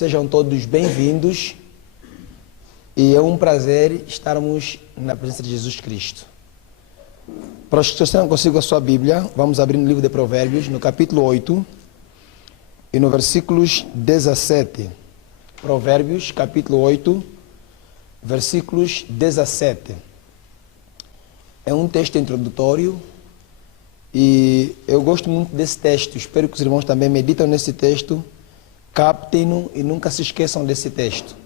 Sejam todos bem-vindos e é um prazer estarmos na presença de Jesus Cristo. Para os que estão consigo a sua Bíblia, vamos abrir no livro de Provérbios, no capítulo 8 e no versículos 17. Provérbios, capítulo 8, versículos 17. É um texto introdutório e eu gosto muito desse texto. Espero que os irmãos também meditem nesse texto, captem-no e nunca se esqueçam desse texto.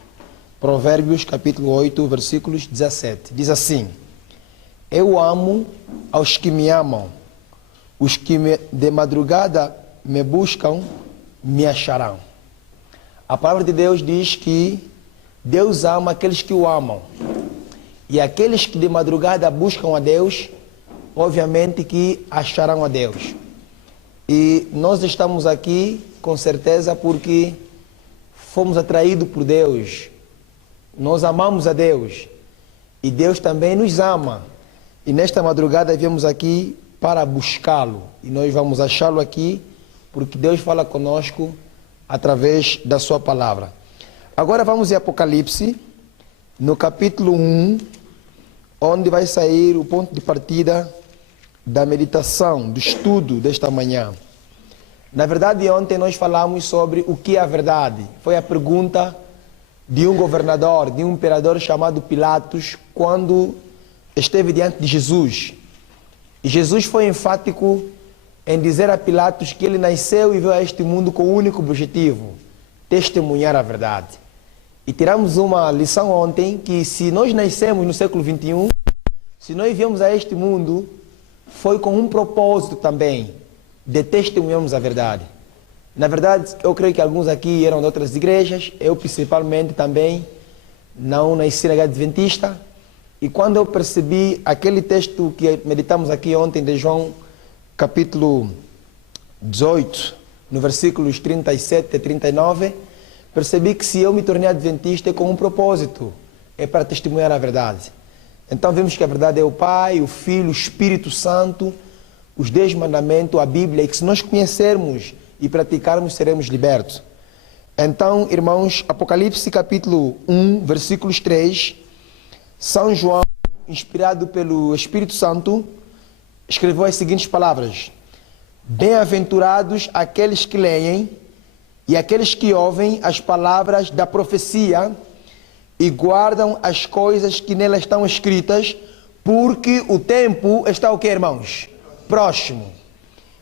Provérbios, capítulo 8, versículos 17. Diz assim: Eu amo aos que me amam, os que de madrugada me buscam, me acharão. A palavra de Deus diz que Deus ama aqueles que o amam. E aqueles que de madrugada buscam a Deus, obviamente que acharão a Deus. E nós estamos aqui, com certeza, porque fomos atraídos por Deus. Nós amamos a Deus. E Deus também nos ama. E nesta madrugada viemos aqui para buscá-lo. E nós vamos achá-lo aqui, porque Deus fala conosco através da sua palavra. Agora vamos em Apocalipse, no capítulo 1, onde vai sair o ponto de partida da meditação, do estudo desta manhã. Na verdade, ontem nós falamos sobre o que é a verdade. Foi a pergunta de um governador, de um imperador chamado Pilatos, quando esteve diante de Jesus. E Jesus foi enfático em dizer a Pilatos que ele nasceu e veio a este mundo com o único objetivo: testemunhar a verdade. E tiramos uma lição ontem, que se nós nascemos no século XXI, se nós viemos a este mundo, foi com um propósito também, de testemunharmos a verdade. Na verdade, eu creio que alguns aqui eram de outras igrejas, eu principalmente também não nasci na igreja adventista. E quando eu percebi aquele texto que meditamos aqui ontem de João, capítulo 18, no versículos 37 e 39, percebi que se eu me tornei adventista é com um propósito, é para testemunhar a verdade. Então vemos que a verdade é o Pai, o Filho, o Espírito Santo, os 10 mandamentos, a Bíblia, e que se nós conhecermos e praticarmos, seremos libertos. Então, irmãos, Apocalipse capítulo 1, versículos 3, São João, inspirado pelo Espírito Santo, escreveu as seguintes palavras: Bem-aventurados aqueles que leem e aqueles que ouvem as palavras da profecia e guardam as coisas que nelas estão escritas, porque o tempo está o quê, irmãos? Próximo.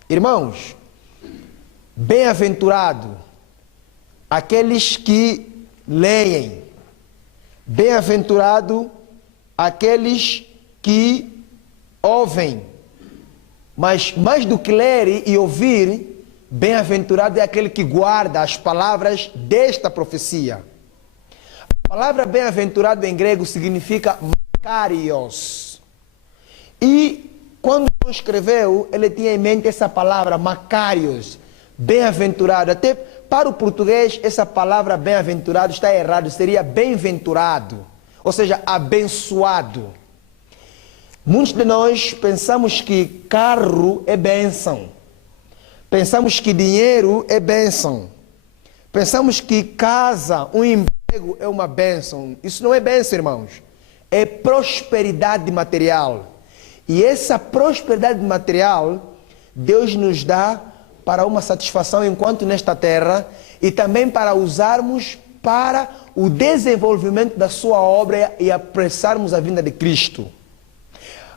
Irmãos, bem-aventurado aqueles que leem, bem-aventurado aqueles que ouvem, mas mais do que ler e ouvir, bem-aventurado é aquele que guarda as palavras desta profecia. A palavra bem-aventurado em grego significa makarios. E quando João escreveu, ele tinha em mente essa palavra makarios, bem-aventurado. Até para o português, essa palavra bem-aventurado está errado, seria bem-venturado, ou seja, abençoado. Muitos de nós pensamos que carro é bênção. Pensamos que dinheiro é bênção. Pensamos que casa, um emprego é uma bênção. Isso não é bênção, irmãos. É prosperidade material. E essa prosperidade material, Deus nos dá para uma satisfação enquanto nesta terra e também para usarmos para o desenvolvimento da sua obra e apressarmos a vinda de Cristo.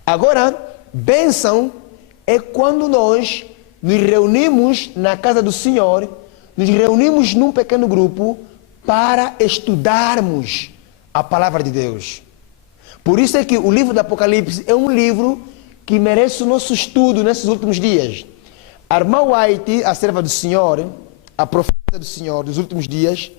Agora, bênção é quando nós nos reunimos na casa do Senhor, nos reunimos num pequeno grupo para estudarmos a palavra de Deus. Por isso é que o livro do Apocalipse é um livro que merece o nosso estudo nesses últimos dias. A irmã White, a serva do Senhor, a profeta do Senhor dos últimos dias,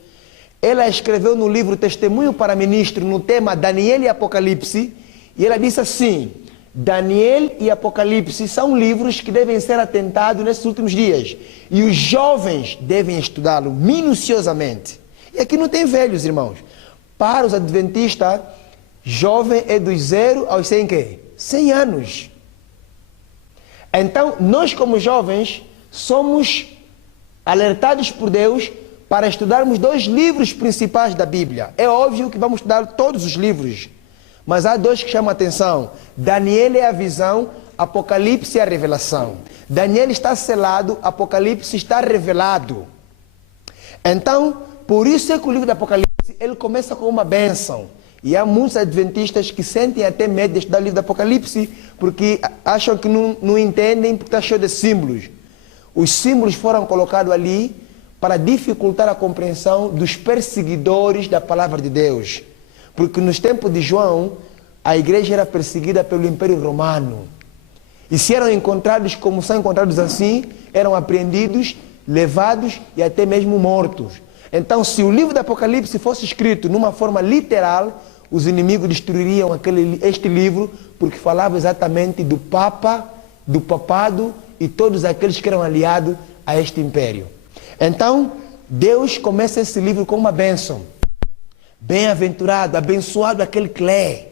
ela escreveu no livro Testemunho para Ministro, no tema Daniel e Apocalipse, e ela disse assim: Daniel e Apocalipse são livros que devem ser atentados nesses últimos dias. E os jovens devem estudá-lo minuciosamente. E aqui não tem velhos, irmãos. Para os adventistas, jovem é dos 0 aos 100 quê? 100 anos. Então, nós como jovens, somos alertados por Deus para estudarmos 2 livros principais da Bíblia. É óbvio que vamos estudar todos os livros, mas há 2 que chamam a atenção. Daniel é a visão, Apocalipse é a revelação. Daniel está selado, Apocalipse está revelado. Então, por isso é que o livro do Apocalipse, ele começa com uma bênção. E há muitos adventistas que sentem até medo de estudar o livro do Apocalipse, porque acham que não entendem, porque está cheio de símbolos. Os símbolos foram colocados ali para dificultar a compreensão dos perseguidores da palavra de Deus. Porque nos tempos de João, a igreja era perseguida pelo Império Romano. E se eram encontrados como são encontrados assim, eram apreendidos, levados e até mesmo mortos. Então, se o livro do Apocalipse fosse escrito numa forma literal, os inimigos destruiriam este livro, porque falava exatamente do Papa, do papado e todos aqueles que eram aliados a este império. Então, Deus começa esse livro com uma bênção. Bem-aventurado, abençoado aquele que lê.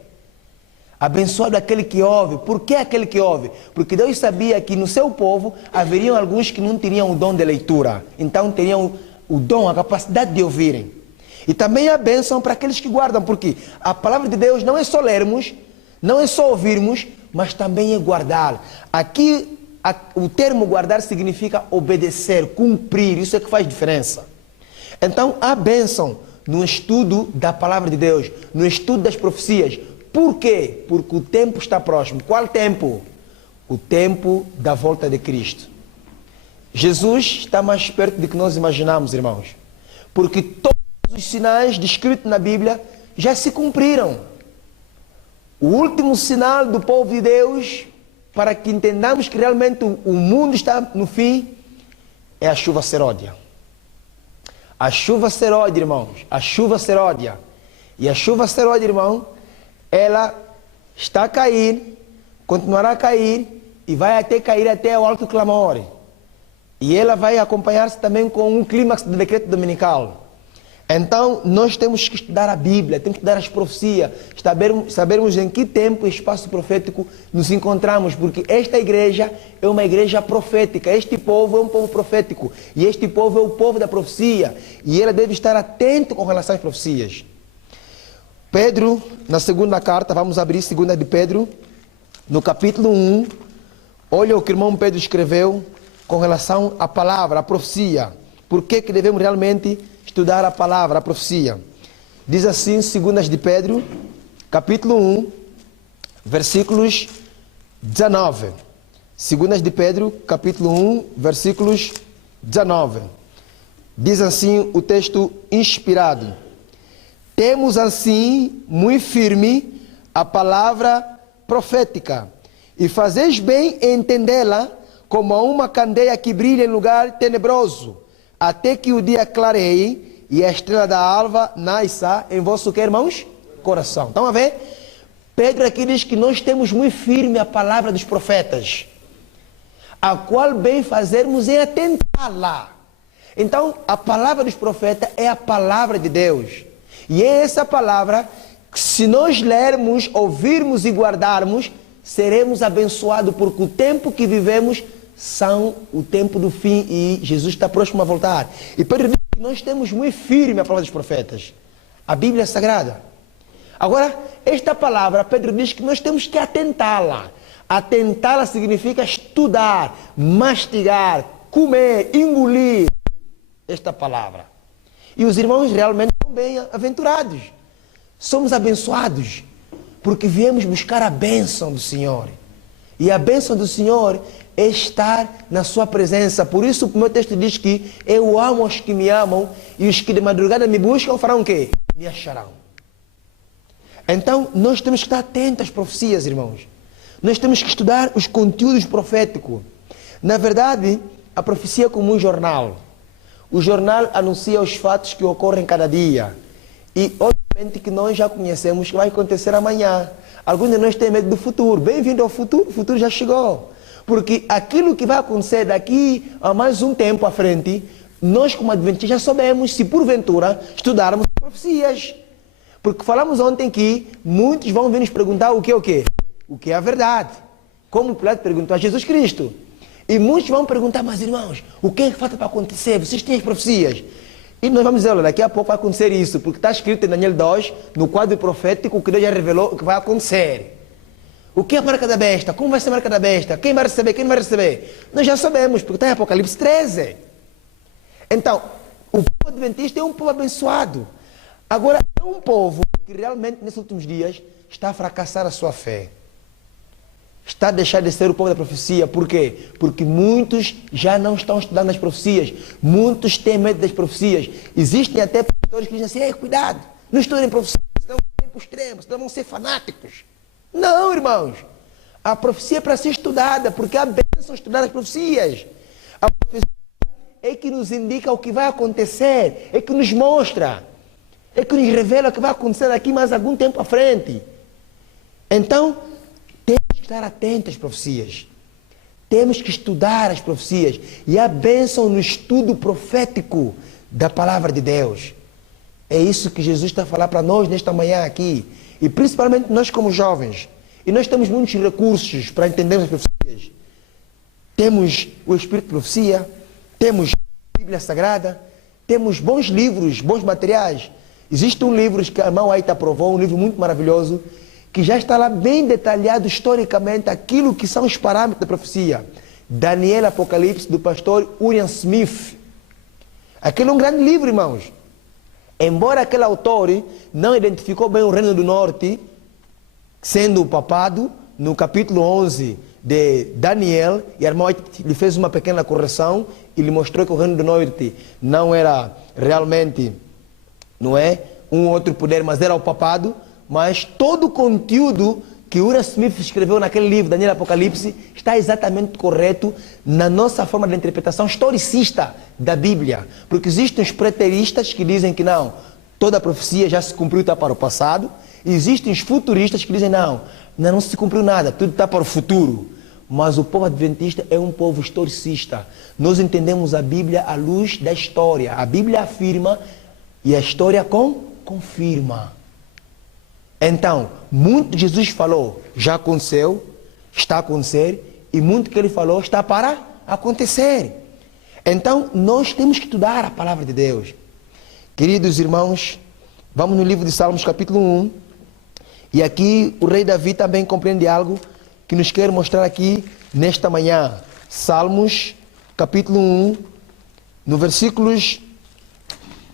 Abençoado aquele que ouve. Por que aquele que ouve? Porque Deus sabia que no seu povo haveriam alguns que não teriam o dom de leitura. Então teriam o dom, a capacidade de ouvirem. E também a bênção para aqueles que guardam. Porque a palavra de Deus não é só lermos, não é só ouvirmos, mas também é guardar. Aqui o termo guardar significa obedecer, cumprir. Isso é que faz diferença. Então há bênção no estudo da palavra de Deus, no estudo das profecias. Por quê? Porque o tempo está próximo. Qual tempo? O tempo da volta de Cristo. Jesus está mais perto do que nós imaginamos, irmãos. Porque todos os sinais descritos na Bíblia já se cumpriram. O último sinal do povo de Deus, para que entendamos que realmente o mundo está no fim, é a chuva seródia. A chuva seródia, irmãos. A chuva seródia. E a chuva seródia, irmão, ela está a cair, continuará a cair e vai até cair até o alto clamor. E ela vai acompanhar-se também com um clímax do decreto dominical. Então, nós temos que estudar a Bíblia, temos que estudar as profecias, sabermos em que tempo e espaço profético nos encontramos, porque esta igreja é uma igreja profética, este povo é um povo profético, e este povo é o povo da profecia, e ela deve estar atento com relação às profecias. Pedro, na segunda carta, vamos abrir 2 de Pedro, no capítulo 1, olha o que o irmão Pedro escreveu com relação à palavra, à profecia. Por que devemos realmente estudar a palavra, a profecia? Diz assim, 2 de Pedro, capítulo 1, versículos 19. 2 de Pedro, capítulo 1, versículos 19. Diz assim o texto inspirado: temos assim muito firme a palavra profética, e fazeis bem em entendê-la como uma candeia que brilha em lugar tenebroso, até que o dia clareie e a estrela da alva nasça em vosso que, irmãos? Coração. Estão a ver? Pedro aqui diz que nós temos muito firme a palavra dos profetas, a qual bem fazermos em atentá-la. Então, a palavra dos profetas é a palavra de Deus. E é essa palavra que, se nós lermos, ouvirmos e guardarmos, seremos abençoados, porque o tempo que vivemos são o tempo do fim e Jesus está próximo a voltar. E Pedro diz que nós temos muito firme a palavra dos profetas, a Bíblia Sagrada. Agora, esta palavra, Pedro diz que nós temos que atentá-la. Atentá-la significa estudar, mastigar, comer, engolir esta palavra. E os irmãos realmente são bem-aventurados. Somos abençoados, porque viemos buscar a bênção do Senhor. E a bênção do Senhor é estar na sua presença. Por isso o meu texto diz que eu amo os que me amam, e os que de madrugada me buscam farão o quê? Me acharão. Então nós temos que estar atentos às profecias, irmãos. Nós temos que estudar os conteúdos proféticos. Na verdade, a profecia é como um jornal. O jornal anuncia os fatos que ocorrem cada dia. E obviamente que nós já conhecemos o que vai acontecer amanhã. Alguns de nós têm medo do futuro. Bem-vindo ao futuro, o futuro já chegou. Porque aquilo que vai acontecer daqui a mais um tempo à frente, nós como adventistas já sabemos, se porventura estudarmos profecias. Porque falamos ontem que muitos vão vir nos perguntar o que é o quê? O que é a verdade? Como Pilato perguntou a Jesus Cristo. E muitos vão perguntar, mas irmãos, o que é que falta para acontecer? Vocês têm as profecias? E nós vamos dizer, olha, daqui a pouco vai acontecer isso, porque está escrito em Daniel 2, no quadro profético, que Deus já revelou o que vai acontecer. O que é a marca da besta? Como vai ser a marca da besta? Quem vai receber? Quem não vai receber? Nós já sabemos, porque está em Apocalipse 13. Então, o povo adventista é um povo abençoado. Agora, é um povo que realmente, nesses últimos dias, está a fracassar a sua fé. Está a deixar de ser o povo da profecia. Por quê? Porque muitos já não estão estudando as profecias. Muitos têm medo das profecias. Existem até pastores que dizem assim, cuidado, não estudem profecias, senão vão para o extremo, senão vão ser fanáticos. Não, irmãos. A profecia é para ser estudada, porque há bênção estudar as profecias. A profecia é que nos indica o que vai acontecer, é que nos mostra, é que nos revela o que vai acontecer daqui mais algum tempo à frente. Então, temos que estar atentos às profecias. Temos que estudar as profecias. E há bênção no estudo profético da palavra de Deus. É isso que Jesus está a falar para nós nesta manhã aqui. E principalmente nós como jovens. E nós temos muitos recursos para entender as profecias. Temos o Espírito de Profecia, temos a Bíblia Sagrada, temos bons livros, bons materiais. Existe um livro que a irmã Aita aprovou, um livro muito maravilhoso, que já está lá bem detalhado historicamente aquilo que são os parâmetros da profecia. Daniel Apocalipse, do pastor William Smith. Aquele é um grande livro, irmãos. Embora aquele autor não identificou bem o Reino do Norte, sendo o papado, no capítulo 11 de Daniel, e a irmã lhe fez uma pequena correção e lhe mostrou que o Reino do Norte não era realmente, não é, um outro poder, mas era o papado. Mas todo o conteúdo que William Smith escreveu naquele livro, Daniel Apocalipse, está exatamente correto na nossa forma de interpretação historicista da Bíblia. Porque existem os preteristas que dizem que não, toda a profecia já se cumpriu, está para o passado. Existem os futuristas que dizem não se cumpriu nada, tudo está para o futuro. Mas o povo adventista é um povo historicista. Nós entendemos a Bíblia à luz da história. A Bíblia afirma e a história confirma. Então, muito que Jesus falou já aconteceu, está a acontecer, e muito que ele falou está para acontecer. Então, nós temos que estudar a palavra de Deus. Queridos irmãos, vamos no livro de Salmos, capítulo 1, e aqui o rei Davi também compreende algo que nos quer mostrar aqui nesta manhã. Salmos, capítulo 1, no versículos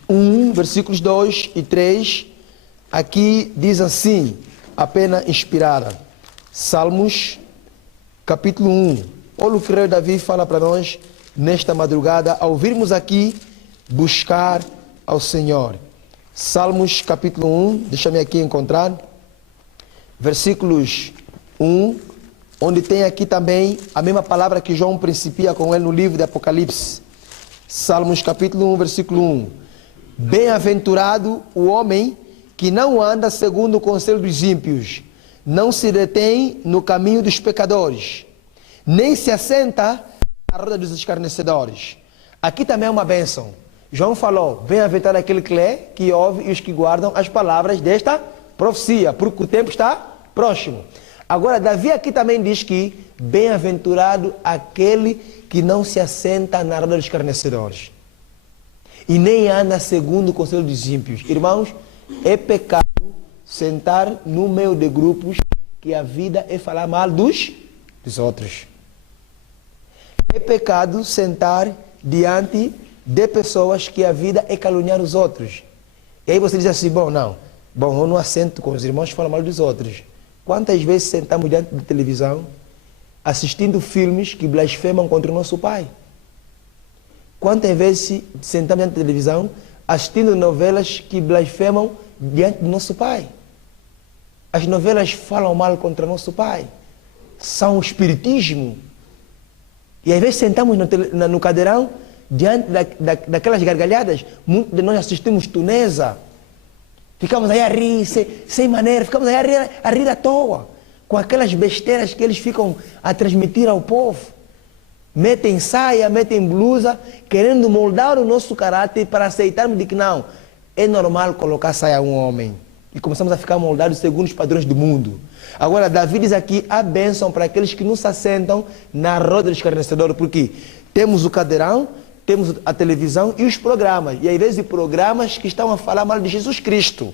1, versículos 2 e 3, aqui diz assim, a pena inspirada. Salmos, capítulo 1. Olha o que o rei Davi fala para nós nesta madrugada, ao virmos aqui buscar ao Senhor. Salmos, capítulo 1, deixa-me aqui encontrar. Versículos 1, onde tem aqui também a mesma palavra que João principia com ele no livro de Apocalipse. Salmos, capítulo 1, versículo 1. Bem-aventurado o homem que não anda segundo o conselho dos ímpios, não se detém no caminho dos pecadores, nem se assenta na roda dos escarnecedores. Aqui também é uma bênção. João falou, bem-aventurado aquele que lê, que ouve e os que guardam as palavras desta profecia, porque o tempo está próximo. Agora, Davi aqui também diz que bem-aventurado aquele que não se assenta na roda dos escarnecedores, e nem anda segundo o conselho dos ímpios. Irmãos, é pecado sentar no meio de grupos que a vida é falar mal dos outros. É pecado sentar diante de pessoas que a vida é caluniar os outros. E aí você diz assim, eu não assento com os irmãos que falam mal dos outros. Quantas vezes sentamos diante da televisão assistindo filmes que blasfemam contra o nosso Pai? Quantas vezes sentamos diante da televisão assistindo novelas que blasfemam diante do nosso Pai? As novelas falam mal contra nosso Pai. São o espiritismo. E às vezes sentamos no cadeirão, diante daquelas gargalhadas, muitos de nós assistimos Tunesa. Ficamos aí a rir, sem maneira, ficamos aí a rir à toa, com aquelas besteiras que eles ficam a transmitir ao povo. Metem saia, metem blusa, querendo moldar o nosso caráter para aceitarmos de que não, é normal colocar saia a um homem. E começamos a ficar moldados segundo os padrões do mundo. Agora, Davi diz aqui, a bênção para aqueles que não se assentam na roda do escarnecedor, porque temos o cadeirão, temos a televisão e os programas. E às vezes programas que estão a falar mal de Jesus Cristo.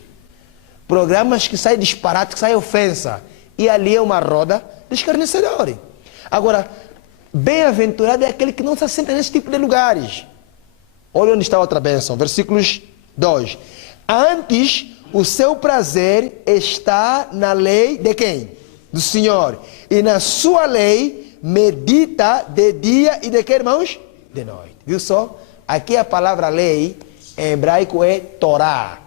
Programas que saem disparate, que saem ofensa. E ali é uma roda de escarnecedores. Agora, bem-aventurado é aquele que não se assenta nesse tipo de lugares. Olha onde está outra bênção. Versículos 2. Antes, o seu prazer está na lei de quem? Do Senhor. E na sua lei medita de dia e de que, irmãos? De noite. Viu só? Aqui a palavra lei em hebraico é Torá.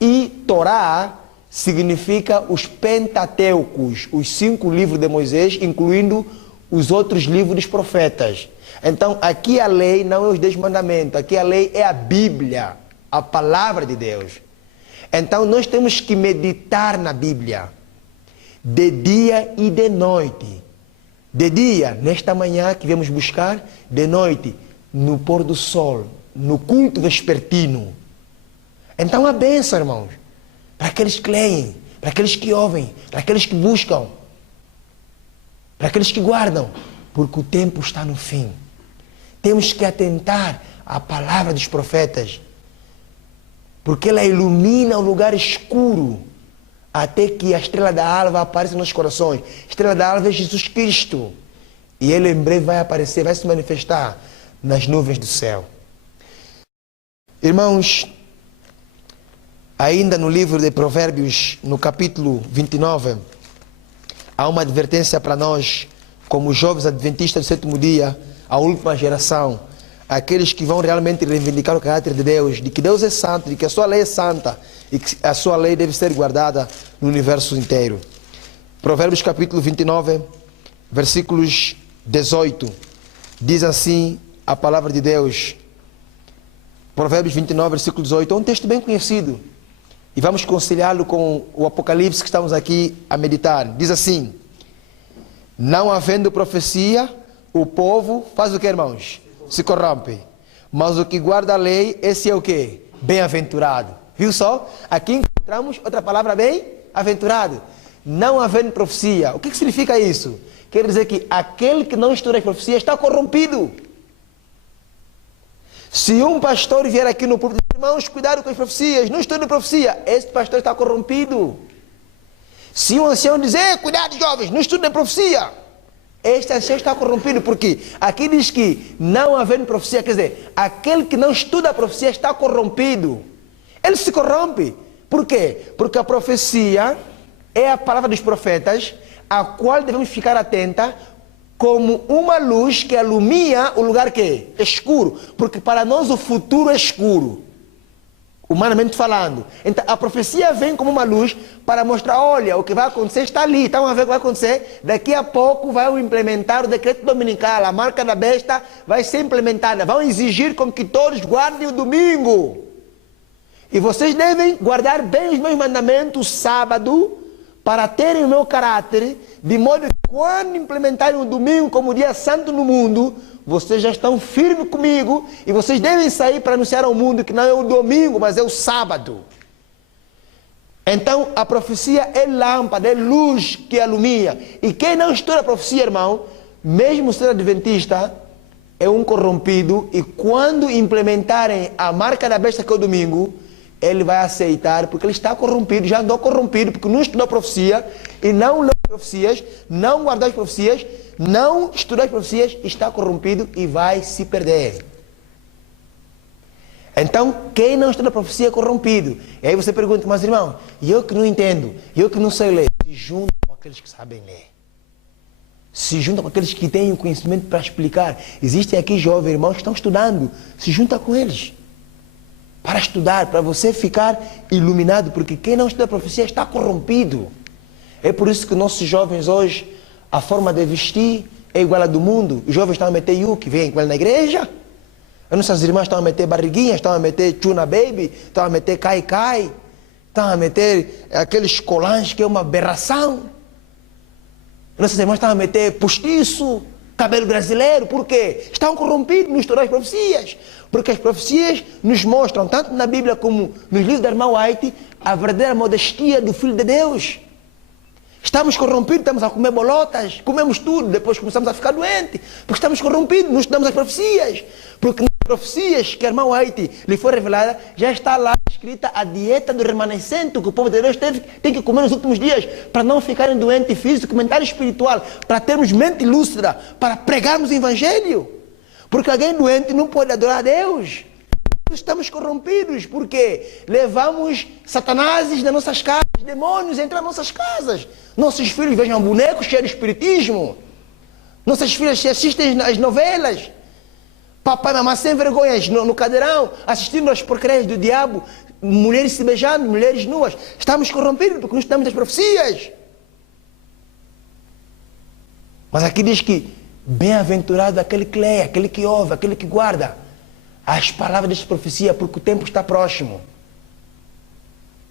E Torá significa os Pentateucos, os 5 livros de Moisés, incluindo os outros livros dos profetas. Então, aqui a lei não é os 10 mandamentos, aqui a lei é a Bíblia, a palavra de Deus. Então, nós temos que meditar na Bíblia, de dia e de noite. De dia, nesta manhã que viemos buscar, de noite, no pôr do sol, no culto vespertino. Então, a bênção, irmãos, para aqueles que leem, para aqueles que ouvem, para aqueles que buscam, para aqueles que guardam, porque o tempo está no fim. Temos que atentar à palavra dos profetas, porque ela ilumina o lugar escuro, até que a estrela da alva apareça nos corações. A estrela da alva é Jesus Cristo, e ele em breve vai aparecer, vai se manifestar nas nuvens do céu. Irmãos, ainda no livro de Provérbios, no capítulo 29, há uma advertência para nós, como jovens adventistas do sétimo dia, a última geração, aqueles que vão realmente reivindicar o caráter de Deus, de que Deus é santo, de que a sua lei é santa e que a sua lei deve ser guardada no universo inteiro. Provérbios capítulo 29, versículos 18, diz assim a palavra de Deus. Provérbios 29, versículo 18, é um texto bem conhecido. E vamos conciliá-lo com o Apocalipse que estamos aqui a meditar. Diz assim: não havendo profecia, o povo faz o que, irmãos? Se corrompe. Mas o que guarda a lei, esse é o que? Bem-aventurado. Viu só? Aqui encontramos outra palavra, bem-aventurado. Não havendo profecia. O que significa isso? Quer dizer que aquele que não estuda as profecias está corrompido. Se um pastor vier aqui no púlpito, irmãos, cuidado com as profecias, não estuda profecia, esse pastor está corrompido. Se um ancião dizer, cuidado jovens, não estudem profecia, este ancião está corrompido, porque aqui diz que não havendo profecia, quer dizer, aquele que não estuda a profecia está corrompido. Ele se corrompe. Por quê? Porque a profecia é a palavra dos profetas, a qual devemos ficar atenta, como uma luz que alumia o lugar que é escuro, porque para nós o futuro é escuro, humanamente falando. Então a profecia vem como uma luz para mostrar, olha, o que vai acontecer está ali, estão a ver o que vai acontecer, daqui a pouco vai implementar o decreto dominical, a marca da besta vai ser implementada, vão exigir com que todos guardem o domingo, e vocês devem guardar bem os meus mandamentos sábado, para terem o meu caráter, de modo que quando implementarem o domingo como dia santo no mundo, vocês já estão firmes comigo e vocês devem sair para anunciar ao mundo que não é o domingo, mas é o sábado. Então a profecia é lâmpada, é luz que alumia. E quem não estuda a profecia, irmão, mesmo sendo adventista, é um corrompido, e quando implementarem a marca da besta que é o domingo, ele vai aceitar, porque ele está corrompido, já andou corrompido, porque não estudou a profecia, e não leu as profecias, não guardou as profecias, não estudou as profecias, está corrompido e vai se perder. Então, quem não estuda a profecia é corrompido. E aí você pergunta, mas irmão, e eu que não entendo, e eu que não sei ler? Se junta com aqueles que sabem ler. Se junta com aqueles que têm o conhecimento para explicar. Existem aqui jovens irmãos que estão estudando, se junta com eles. Para estudar, para você ficar iluminado, porque quem não estuda a profecia está corrompido. É por isso que nossos jovens hoje, a forma de vestir é igual à do mundo. Os jovens estão a meter yuki, vem com ele na igreja. As nossas irmãs estão a meter barriguinhas, estão a meter chuna baby, estão a meter cai-cai, estão a meter aqueles colãs que é uma aberração. Nossas irmãs estão a meter postiço, cabelo brasileiro. Por quê? Estão corrompidos, não estudaram as profecias. Porque as profecias nos mostram, tanto na Bíblia como nos livros da irmã White, a verdadeira modestia do Filho de Deus. Estamos corrompidos, estamos a comer bolotas, comemos tudo, depois começamos a ficar doentes, porque estamos corrompidos, não estudamos as profecias. Porque nas profecias que a irmã White lhe foi revelada, já está lá escrita a dieta do remanescente que o povo de Deus tem que comer nos últimos dias, para não ficarem doentes físico, mental e espiritual, para termos mente lúcida, para pregarmos o evangelho. Porque alguém doente não pode adorar a Deus. Estamos corrompidos, porque levamos satanases nas nossas casas, demônios entram nas nossas casas. Nossos filhos vejam bonecos cheios de espiritismo. Nossas filhas assistem às novelas. Papai e mamãe sem vergonhas no cadeirão, assistindo às porcarias do diabo, mulheres se beijando, mulheres nuas. Estamos corrompidos porque não estamos das profecias. Mas aqui diz que bem-aventurado aquele que lê, aquele que ouve, aquele que guarda as palavras desta profecia, porque o tempo está próximo.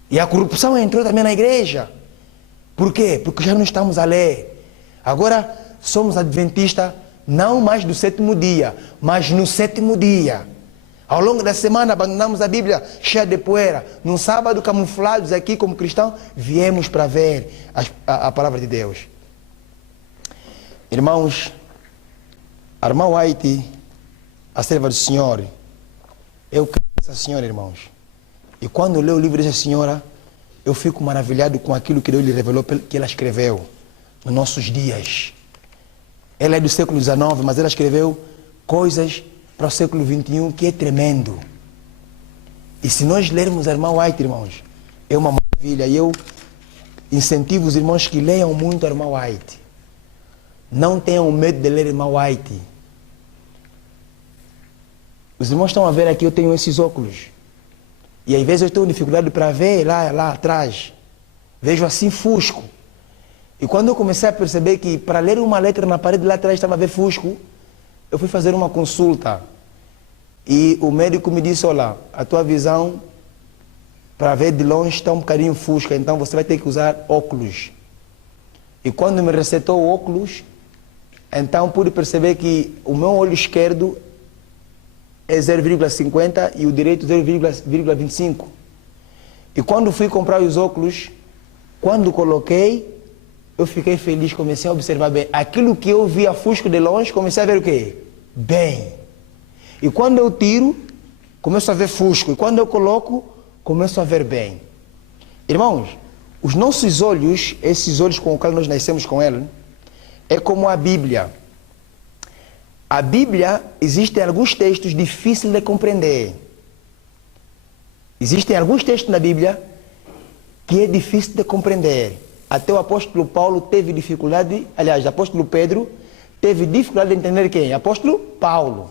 E a corrupção entrou também na igreja. Por quê? Porque já não estamos a ler. Agora somos adventistas, não mais do sétimo dia, mas no sétimo dia. Ao longo da semana abandonamos a Bíblia cheia de poeira. Num sábado, camuflados aqui como cristãos, viemos para ver a palavra de Deus. Irmãos, a irmã White, a serva do Senhor, eu creio nessa senhora, irmãos. E quando eu leio o livro dessa senhora, eu fico maravilhado com aquilo que Deus lhe revelou, que ela escreveu nos nossos dias. Ela é do século XIX, mas ela escreveu coisas para o século XXI que é tremendo. E se nós lermos a irmã White, irmãos, é uma maravilha. E eu incentivo os irmãos que leiam muito a irmã White. Não tenham medo de ler a irmã White. Os irmãos estão a ver aqui, eu tenho esses óculos. E às vezes eu tenho dificuldade para ver lá atrás. Vejo assim fusco. E quando eu comecei a perceber que para ler uma letra na parede lá atrás estava a ver fusco, eu fui fazer uma consulta. E o médico me disse, olha, a tua visão para ver de longe está um bocadinho fusca, então você vai ter que usar óculos. E quando me recetou óculos, então pude perceber que o meu olho esquerdo é 0,50 e o direito 0,25. E quando fui comprar os óculos, quando coloquei, eu fiquei feliz, comecei a observar bem. Aquilo que eu via fusco de longe, comecei a ver o quê? Bem. E quando eu tiro, começo a ver fusco. E quando eu coloco, começo a ver bem. Irmãos, os nossos olhos, esses olhos com os quais nós nascemos com ele, é como a Bíblia. A Bíblia, existem alguns textos difíceis de compreender. Existem alguns textos na Bíblia que é difícil de compreender. Até o apóstolo Paulo teve dificuldade, aliás, o apóstolo Pedro teve dificuldade de entender quem? Apóstolo Paulo.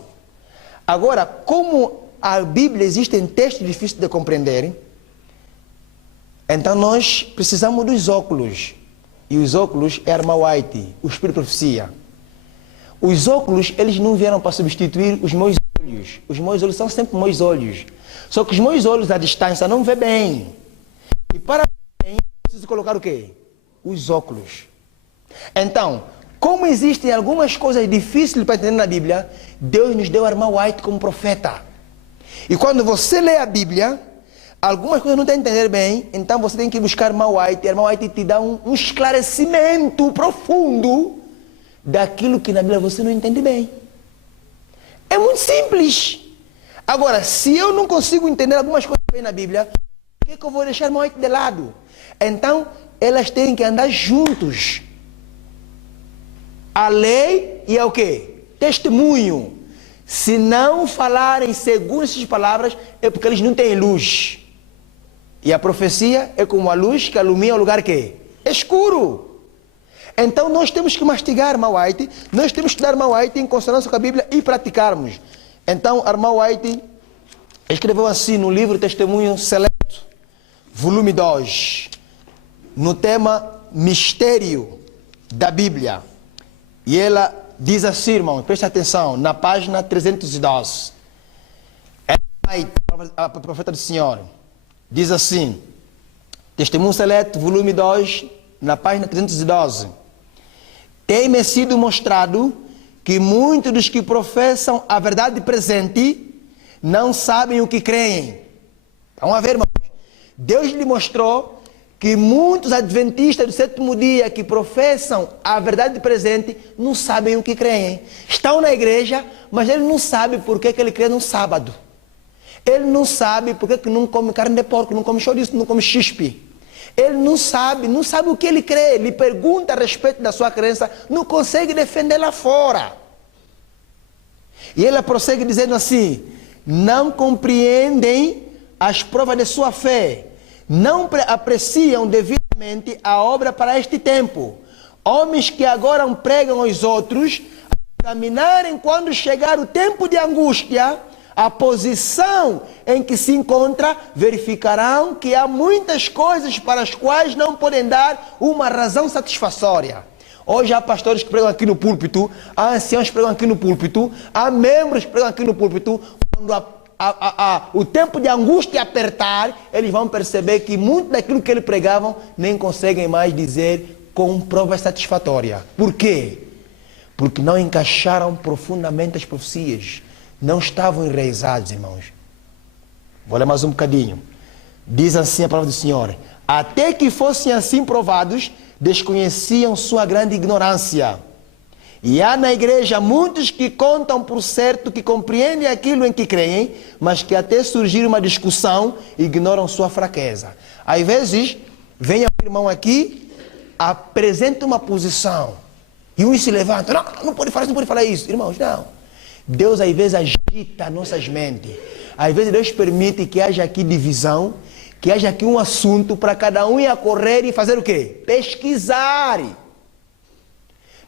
Agora, como a Bíblia existem textos difíceis de compreender, então nós precisamos dos óculos. E os óculos é a irmã White, o Espírito de Profecia. Os óculos, eles não vieram para substituir os meus olhos. Os meus olhos são sempre meus olhos. Só que os meus olhos à distância não vê bem. E para ver bem, preciso colocar o quê? Os óculos. Então, como existem algumas coisas difíceis para entender na Bíblia, Deus nos deu a irmã White como profeta. E quando você lê a Bíblia, algumas coisas não está entendendo bem, então você tem que buscar a irmã White. A irmã White te dá um esclarecimento profundo daquilo que na Bíblia você não entende bem. É muito simples. Agora, se eu não consigo entender algumas coisas bem na Bíblia, por que eu vou deixar a irmã White de lado? Então, elas têm que andar juntos. A lei e o quê? Testemunho. Se não falarem segundo essas palavras, é porque eles não têm luz. E a profecia é como a luz que alumia o lugar que é escuro. Então nós temos que mastigar a irmã White, nós temos que estudar a irmã White em consonância com a Bíblia e praticarmos. Então a irmã White escreveu assim no livro Testemunho Seleto, volume 2, no tema Mistério da Bíblia. E ela diz assim, irmão, preste atenção, na página 312. A profeta do Senhor diz assim, Testemunho Seleto, volume 2, na página 312. Tem-me sido mostrado que muitos dos que professam a verdade presente não sabem o que creem. Vamos ver, irmãos. Deus lhe mostrou que muitos adventistas do sétimo dia que professam a verdade presente não sabem o que creem. Estão na igreja, mas ele não sabe por que ele crê no sábado. Ele não sabe por que não come carne de porco, não come chouriço, não come chispe. Ele não sabe o que ele crê. Ele pergunta a respeito da sua crença, não consegue defender lá fora. E ele prossegue dizendo assim: não compreendem as provas de sua fé, não apreciam devidamente a obra para este tempo. Homens que agora pregam aos outros, a examinarem quando chegar o tempo de angústia, a posição em que se encontra, verificarão que há muitas coisas para as quais não podem dar uma razão satisfatória. Hoje há pastores que pregam aqui no púlpito, há anciãos que pregam aqui no púlpito, há membros que pregam aqui no púlpito. Quando o tempo de angústia apertar, eles vão perceber que muito daquilo que eles pregavam nem conseguem mais dizer com prova satisfatória. Por quê? Porque não encaixaram profundamente as profecias. Não estavam enraizados, irmãos. Vou ler mais um bocadinho. Diz assim a palavra do Senhor: até que fossem assim provados, desconheciam sua grande ignorância. E há na igreja muitos que contam por certo que compreendem aquilo em que creem, mas que até surgir uma discussão, ignoram sua fraqueza. Às vezes, vem um irmão aqui, apresenta uma posição, e uns se levantam: não pode falar isso, não pode falar isso. Irmãos, não. Deus às vezes agita nossas mentes. Às vezes Deus permite que haja aqui divisão, que haja aqui um assunto para cada um ir a correr e fazer o quê? Pesquisar.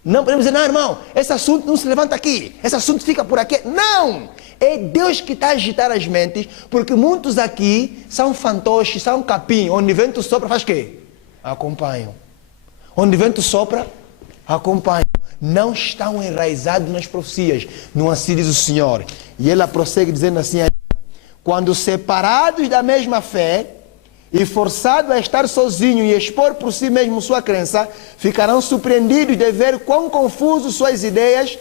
Não podemos dizer: não, irmão, esse assunto não se levanta aqui, esse assunto fica por aqui. Não! É Deus que está a agitar as mentes, porque muitos aqui são fantoches, são capim. Onde o vento sopra, faz o quê? Acompanham. Onde o vento sopra, acompanham. Não estão enraizados nas profecias. Não assim diz o Senhor. E ela prossegue dizendo assim: quando separados da mesma fé e forçados a estar sozinhos e expor por si mesmo sua crença, ficarão surpreendidos de ver quão confusos suas ideias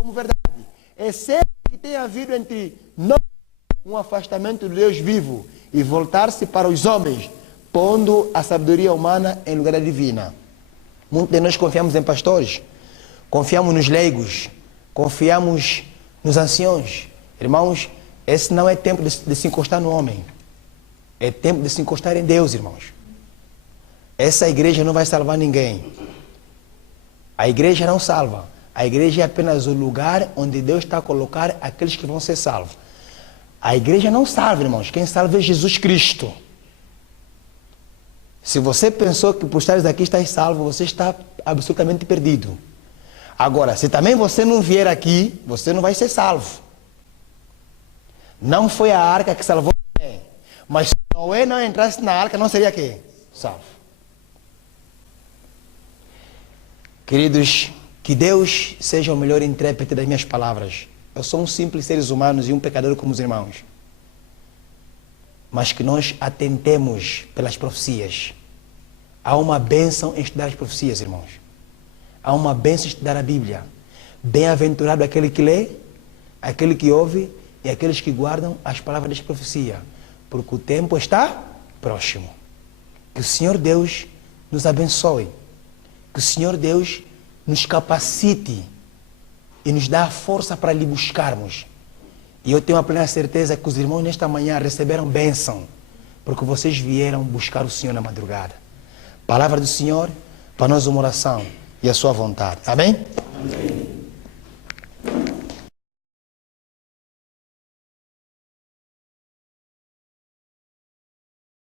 como verdade. É certo que tem havido entre nós um afastamento do Deus vivo e voltar-se para os homens, pondo a sabedoria humana em lugar da divina. Muitos de nós confiamos em pastores, confiamos nos leigos, confiamos nos anciãos. Irmãos, esse não é tempo de se encostar no homem. É tempo de se encostar em Deus, irmãos. Essa igreja não vai salvar ninguém. A igreja não salva. A igreja é apenas o lugar onde Deus está a colocar aqueles que vão ser salvos. A igreja não salva, irmãos. Quem salva é Jesus Cristo. Se você pensou que por estares aqui estás salvo, você está absolutamente perdido. Agora, se também você não vier aqui, você não vai ser salvo. Não foi a arca que salvou Noé. Mas se Noé não entrasse na arca, não seria quê? Salvo. Queridos, que Deus seja o melhor intérprete das minhas palavras. Eu sou um simples ser humano e um pecador como os irmãos. Mas que nós atentemos pelas profecias. Há uma bênção em estudar as profecias, irmãos. Há uma bênção em estudar a Bíblia. Bem-aventurado aquele que lê, aquele que ouve e aqueles que guardam as palavras da profecia, porque o tempo está próximo. Que o Senhor Deus nos abençoe. Que o Senhor Deus nos capacite e nos dá a força para lhe buscarmos. E eu tenho a plena certeza que os irmãos nesta manhã receberam bênção, porque vocês vieram buscar o Senhor na madrugada. Palavra do Senhor, para nós uma oração e a sua vontade. Amém? Amém.